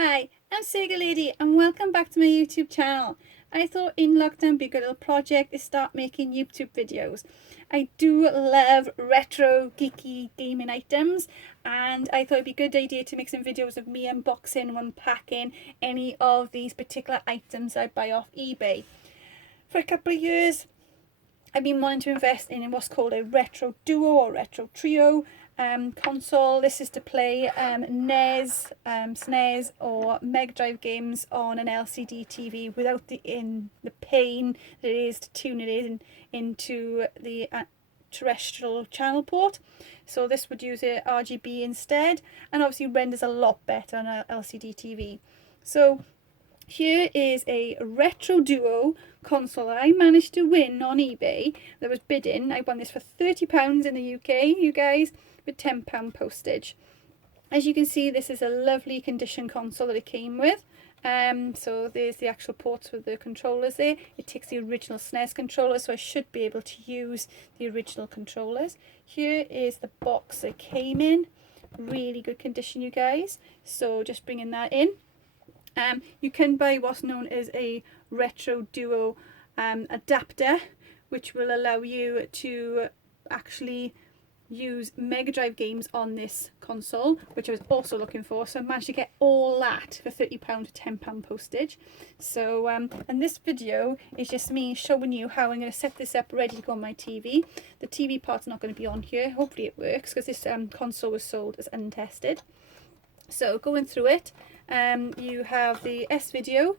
Hi, I'm Sega Lady and welcome back to my YouTube channel. I thought in lockdown would be a good little project to start making YouTube videos. I do love retro geeky gaming items and I thought it'd be a good idea to make some videos of me unboxing and unpacking any of these particular items I buy off eBay. For a couple of years I've been wanting to invest in what's called a retro duo or retro trio console. This is to play NES, SNES or Mega Drive games on an LCD TV without the pain that it is to tune it into the terrestrial channel port. So this would use a RGB instead, and obviously renders a lot better on an LCD TV. So here is a retro duo console that I managed to win on eBay that was bidding. I won this for £30 in the UK, you guys, with £10 postage. As you can see, this is a lovely condition console that it came with. So there's the actual ports with the controllers there. It takes the original SNES controller, so I should be able to use the original controllers. Here is the box that came in. Really good condition, you guys. So just bringing that in. You can buy what's known as a retro duo adapter, which will allow you to actually use Mega Drive games on this console, which I was also looking for. So I managed to get all that for £30 with £10 postage. So and this video is just me showing you how I'm going to set this up ready to go on my TV. The TV part's not going to be on here. Hopefully it works because this console was sold as untested. So going through it, you have the S-video,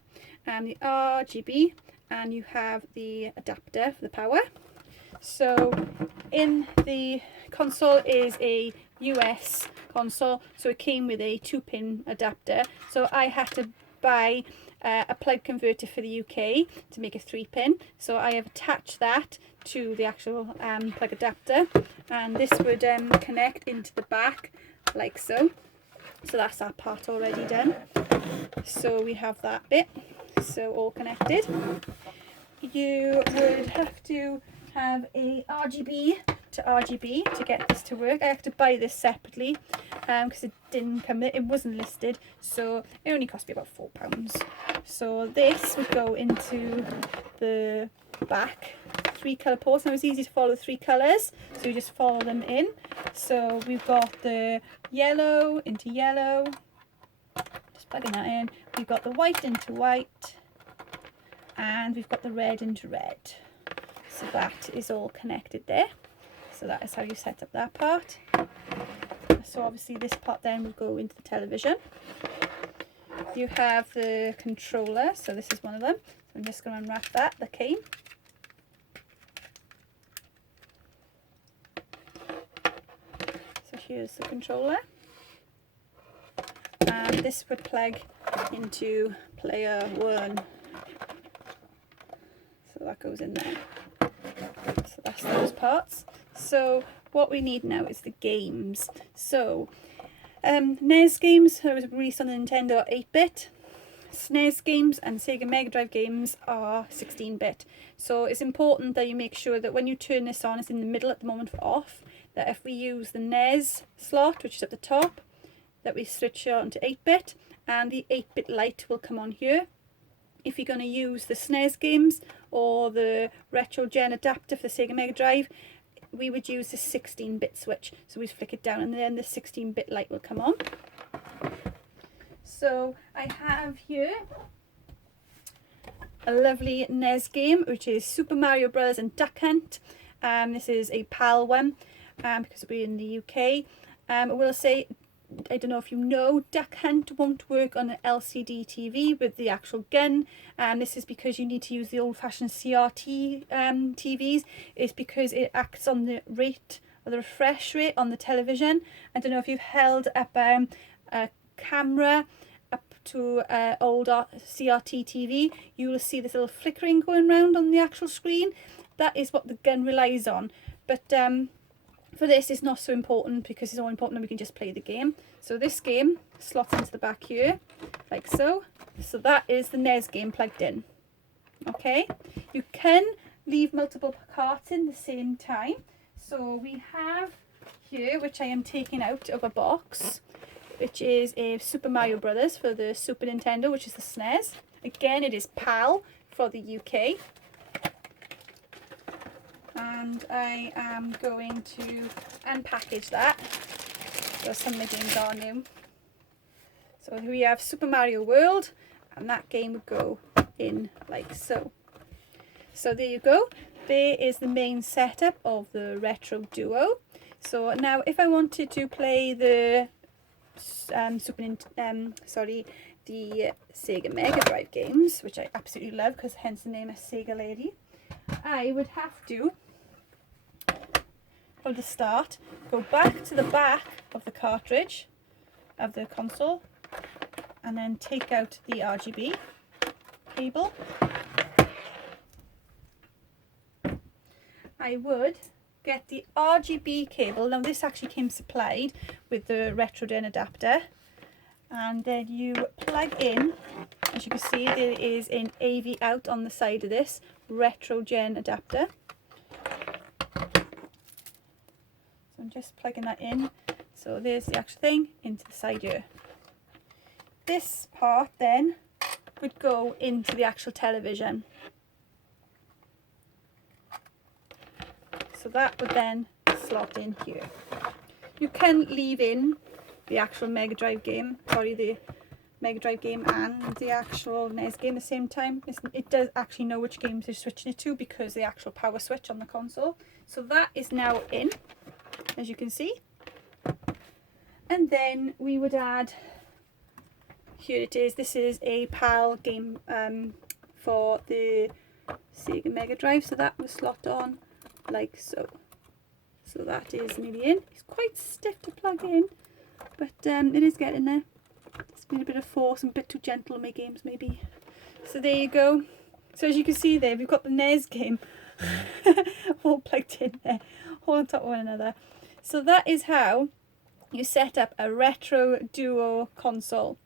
the RGB, and you have the adapter for the power. So in the console is a US console, so it came with a 2-pin adapter. So I had to buy a plug converter for the UK to make a 3-pin. So I have attached that to the actual plug adapter, and this would connect into the back like so. So that's that part already done. So we have that bit, so all connected. You would have to have a RGB to RGB to get this to work. I have to buy this separately because it didn't come, it wasn't listed, so it only cost me about £4. So this would go into the back 3 colour ports. Now it's easy to follow 3 colours, so you just follow them in. So we've got the yellow into yellow, just plugging that in. We've got the white into white, and we've got the red into red. So that is all connected there. So that is how you set up that part. So obviously this part then will go into the television. You have the controller, so this is one of them. So I'm just going to unwrap that came. So here's the controller. And this would plug into player 1. So that goes in there. So that's those parts. So what we need now is the games. So NES games are released on the Nintendo 8-bit. SNES games and Sega Mega Drive games are 16-bit. So it's important that you make sure that when you turn this on, it's in the middle at the moment for off. That if we use the NES slot, which is at the top, that we switch it on to 8-bit, and the 8-bit light will come on here. If you're going to use the SNES games or the Retro Gen adapter for the Sega Mega Drive, we would use the 16-bit switch. So we flick it down and then the 16-bit light will come on. So I have here a lovely NES game, which is Super Mario Bros. And Duck Hunt. This is a PAL one because we're in the UK. I will say, I don't know if you know, Duck Hunt won't work on an LCD TV with the actual gun. This is because you need to use the old-fashioned CRT TVs. It's because it acts on the rate or the refresh rate on the television. I don't know if you've held up a camera up to old CRT TV, you will see this little flickering going around on the actual screen. That is what the gun relies on. But for this, it's not so important because it's all important that we can just play the game. So this game slots into the back here, like so. So that is the NES game plugged in. Okay, you can leave multiple carts in the same time. So we have here, which I am taking out of a box, which is a Super Mario Brothers for the Super Nintendo, which is the SNES. Again, it is PAL for the UK. And I am going to unpackage that. So some of the games are new. So here we have Super Mario World, and that game would go in like so. So there you go. There is the main setup of the Retro Duo. So now if I wanted to play the the Sega Mega Drive games, which I absolutely love because hence the name is Sega Lady, I would have to, from the start, go back to the back of the cartridge of the console and then take out the RGB cable. I would get the RGB cable. Now this actually came supplied with the RetroGen adapter, and then you plug in, as you can see there is an AV out on the side of this RetroGen adapter. So I'm just plugging that in. So there's the actual thing into the side here. This part then would go into the actual television. So that would then slot in here. You can leave in the actual Mega Drive game, the Mega Drive game and the actual NES game at the same time. It does actually know which games you're switching it to because the actual power switch on the console. So that is now in, as you can see. And then we would add, here it is, this is a PAL game for the Sega Mega Drive, so that will slot on like so. So that is nearly in. It's quite stiff to plug in, but it is getting there. It's been a bit of force and a bit too gentle on my games maybe. So there you go. So as you can see there, we've got the NES game all plugged in there, all on top of one another. So that is how you set up a Retro Duo console.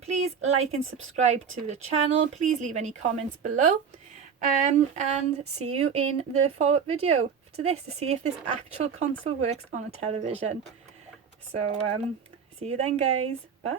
Please like and subscribe to the channel. Please leave any comments below. And see you in the follow-up video to this to see if this actual console works on a television. So see you then, guys. Bye.